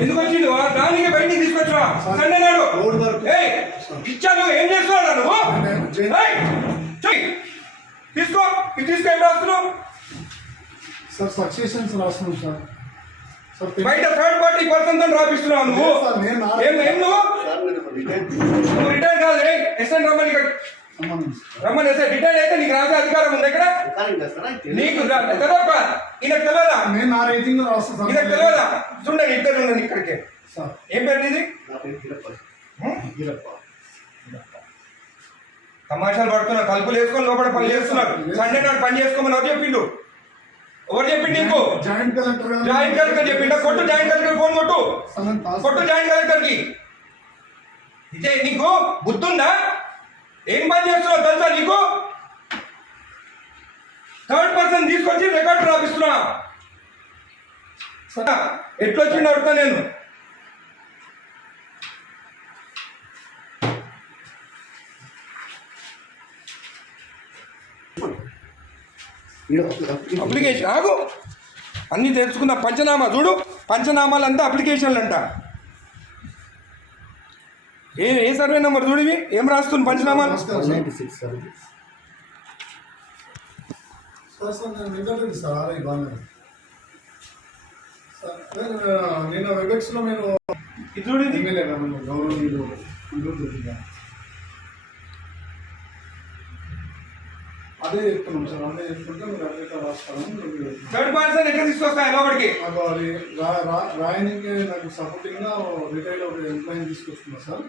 ఎందుకు వచ్చింది దానికి బయటికి తీసుకొచ్చా సండే నాడు ఇచ్చాను. ఏం చేస్తున్నాడు నువ్వు? తీసుకో ఇది తీసుకో. ఏం రాస్తున్నావు సార్? సక్సెషన్స్ రాస్తున్నాం సార్. బయట థర్డ్ పార్టీ పర్సన్ తో రాపిస్తున్నావు నువ్వు. నువ్వు రిటైర్ కాదు. ఎస్ఎన్ రమ్మని రమ్మని వేస్తే రిటైర్ అయితే నీకు రాసే అధికారం ఉంది ఇక్కడ. నీకు తెలియదా? ఈయనకు తెలియదా? ఈయనకు తెలియదా? చూడండి ఇద్దరు ఉండండి ఇక్కడికి. ఏం పేరు ఇది? తమాషాలు పడుతున్నా. తలుపులు వేసుకొని లోపల పని చేస్తున్నారు. సండే నాడు పని చేసుకోమని ఎవరు చెప్పిండు? ఎవరు చెప్పిండు నీకు? జాయింట్ కలెక్టర్ చెప్పిండా? కొట్టు జాయింట్ కలెక్టర్ ఫోన్ కొట్టు. కొట్టు జాయింట్ కలెక్టర్ కి. ఇదే నీకు బుద్ధుందా? ఏం పని చేస్తున్నావు తెలుసా నీకు? థర్డ్ పర్సన్ తీసుకొచ్చి రికార్డు రాపిస్తున్నా. ఎట్లొచ్చిండు అడుగుతా నేను. అప్లికేషన్ ఆగు. అన్నీ తెలుసుకున్న పంచనామా చూడు. పంచనామాలంతా అప్లికేషన్లు అంట. ఏ సర్వే నెంబర్ చూడివి? ఏం రాస్తుంది పంచనామాలు? నేను వెబెక్స్ లో నేను అదే చెప్తున్నాం సార్. అదే చెప్తుంటే మీరు అట్లా రాస్తాను. థర్డ్ పర్సన్ ఎక్కడ తీసుకొస్తాయి లోపలికి? రాయనికి నాకు సపోర్టింగ్ గా రిటైల్ ఒక ఎంప్లాయీ తీసుకొస్తున్నా సార్.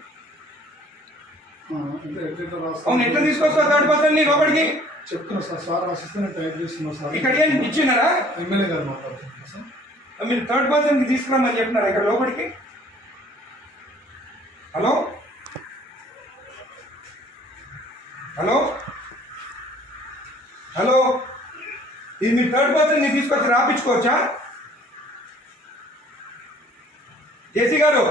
అవును, ఎట్లా తీసుకొస్తా థర్డ్ పర్సన్ ని లోపలికి? చెప్తున్నా సార్. సార్ రాసిస్తే నేను టైప్ చేస్తున్నా సార్. ఇక్కడ ఏం ఇచ్చినారా? ఎమ్మెల్యే గారు మాట్లాడుతున్నా సార్. మీరు థర్డ్ పర్సన్ కి తీసుకురామని చెప్పినారా ఇక్కడ లోపలికి? హలో హలో హలో, ఇది మీ థర్డ్ పర్సన్ ని తీసుకొచ్చి రాపించుకోవచ్చా? జేసీ గారు,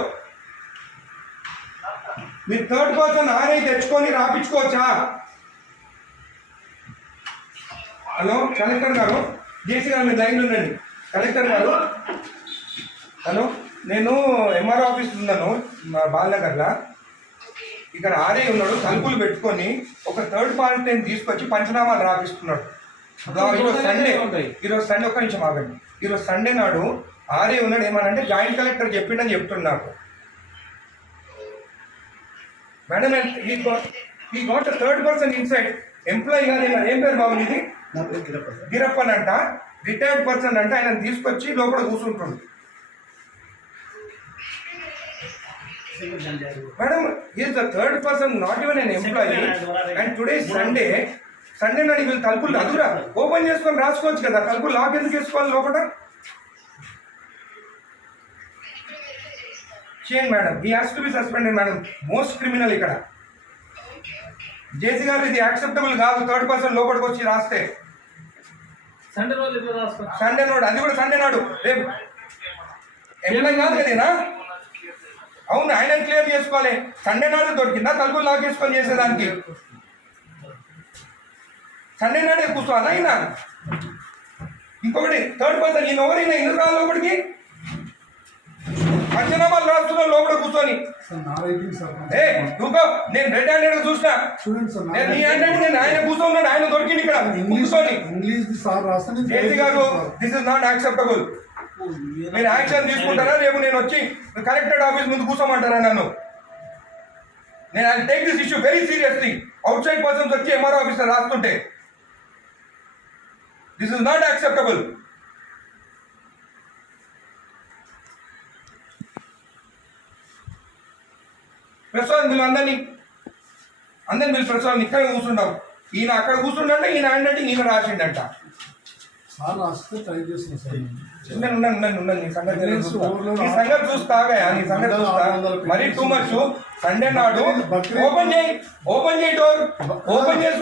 మీరు థర్డ్ పర్సన్ ఆర్ఐ తెచ్చుకొని రాపించుకోవచ్చా? హలో కలెక్టర్ గారు, జేసీ గారు మీరు లైన్లో ఉండండి. కలెక్టర్ గారు, హలో, నేను ఎంఆర్ఓ ఆఫీస్ ఉన్నాను మా బాలనగర్లో. ఇక్కడ ఆర్ఐ ఉన్నాడు, తలుపులు పెట్టుకొని ఒక థర్డ్ పార్టీని తీసుకొచ్చి పంచనామాలు రాపిస్తున్నాడు. ఈరోజు సండే ఒక్క నిమిషం ఆగండి. ఈరోజు సండే నాడు ఆర్ఐ ఉన్నాడు. ఏమనంటే జాయింట్ కలెక్టర్ చెప్పిండని చెప్తున్నాడు. మేడం ఈ గోట్ థర్డ్ పర్సన్ ఇన్సైడ్ ఎంప్లాయీ కాదు. ఏం పేరు బాబు ఇది? గిరప్పన్ అంట, రిటైర్డ్ పర్సన్ అంట. ఆయన తీసుకొచ్చి లోపల కూర్చుంటుంది. Madam, he is the third person, not even an employee. And today is Sunday. Sunday నాడు వీళ్ళు తలుపులు అదురా ఓపెన్ చేసుకొని రాసుకోవచ్చు కదా. తలుపులు లాక్ ఎందుకు వేసుకోవాలి లోపల? చేయండి madam. He has to be suspended madam. Most criminal ఇక్కడ. జేసీ గారు, ఇది యాక్సెప్టబుల్ కాదు. థర్డ్ పర్సన్ లోపలికి వచ్చి రాస్తే సండే నాడు, అది కూడా సండే నాడు. రేపు ఎంప్లాయీ కాదు కదేనా? అవును, ఆయన క్లియర్ చేసుకోవాలి. సండే నాడు దొరికిందా తలుపులు లాక్ చేసుకొని చేసేదానికి? సండే నాడే కూర్చోవాలా ఆయన? ఇంకొకటి థర్డ్ పర్సన్, ఈయన ఎవరైనా ఎందుకు రాలి లోపలికి? పంచనామాలు రాస్తున్నా లోపల కూర్చొని. నువ్వు నేను రెడ్ హ్యాండెడ్ చూసినా. నీ హ్యాండెడ్ నేను ఆయన కూర్చోన్నాడు. ఆయన దొరికింది ఇక్కడ కూర్చొని. జేసీ గారు, దిస్ ఇస్ నాట్ యాక్సెప్టబుల్. మీరు యాక్షన్ తీసుకుంటారా? రేపు నేను వచ్చి కలెక్టరేట్ ఆఫీస్ ముందు కూర్చోమంటారా నన్ను? నేను I take this issue very seriously. Outside persons వచ్చి ఎంఆర్ఓ ఆఫీసర్ రాస్తుంటే this is not acceptable. Prasad వీళ్ళు అందరినీ వీళ్ళు ప్రసాద్ ఇక్కడ కూర్చుంటాం. ఈయన అక్కడ కూర్చుంటే ఈయన హ్యాండ్ అంటే ఈయన రాసిండంట. నీ సంగతి చూస్తాగా, నీ సంగతి చూస్తా. మరీ టూ మచ్. సండే నాడు ఓపెన్ చేయి డోర్. ఓపెన్ చేసి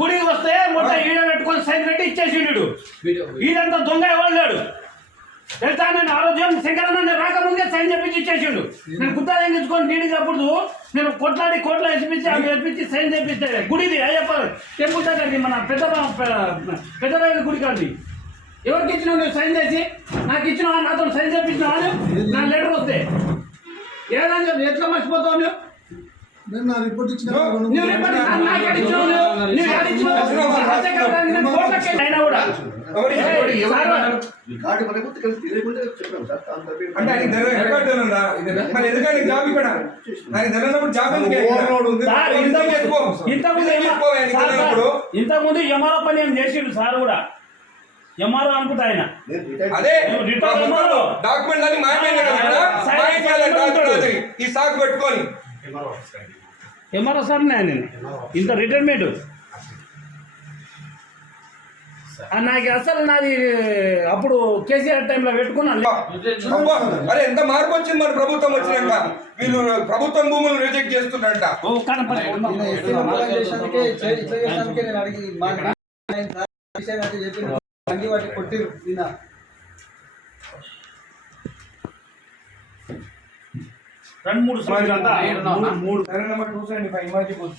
గుడికి వస్తే మొత్తం ఈడ పెట్టుకొని సైన్ పెట్టి ఇచ్చేసిండు. ఈడంతా దొంగ ఎవరు తెలుసా నేను ఆరోగ్యం శంకరన్న రాకముందే సైన్ చేపించి ఇచ్చేసిండు. నేను గుత్తా తెంగించుకొని నీడినప్పుడు నేను కొట్లాడి కోట్ల వేసిపించి అవి వేపించి సైన్ చేపిస్తే గుడిది అయ్యప్ప టెంపుల్ దగ్గరది మన పెద్ద గుడి కాదు. ఎవరికి ఇచ్చినావు నువ్వు సైన్ చేసి? నాకు ఇచ్చినావా? నాతో సైన్ చేపించినావా? నా లెటర్ వస్తే ఏదని చెప్పి ఎట్లా మర్చిపోతావు నువ్వు? నేను నా రిపోర్ట్ ఇచ్చిన నువ్వు రిపోర్ట్ నాకు ఇచ్చినావు. నువ్వు యాడ్ ఇచ్చినావు? అయినా కూడా అంటే ఆయన రికార్డు ఉందా? మరి ఎందుకంటే జాబ్ ఇక్కడ నాకు తెలియనప్పుడు జాబ్ ఇంతకుముందు ఎంఆర్ఓ పని ఏం చేసిండు సార్ కూడా. ఎంఆర్ఓ అనుకుంటా ఆయన. అదే డాక్యుమెంట్ అని మాయమైంది ఈ సాగు పెట్టుకొని ఎంఆర్ఓ సార్ ఆయన ఇంత రిటైర్మెంట్ నాకు అసలు నాది అప్పుడు కేసీఆర్ టైంలో పెట్టుకున్నాను. అరే ఎంత మార్పు వచ్చింది మన ప్రభుత్వం వచ్చినాక. వీళ్ళు ప్రభుత్వం భూములు రిజెక్ట్ చేస్తున్నారంట. రెండు మూడు మూడు 275 ఇమాజిపోతుంది.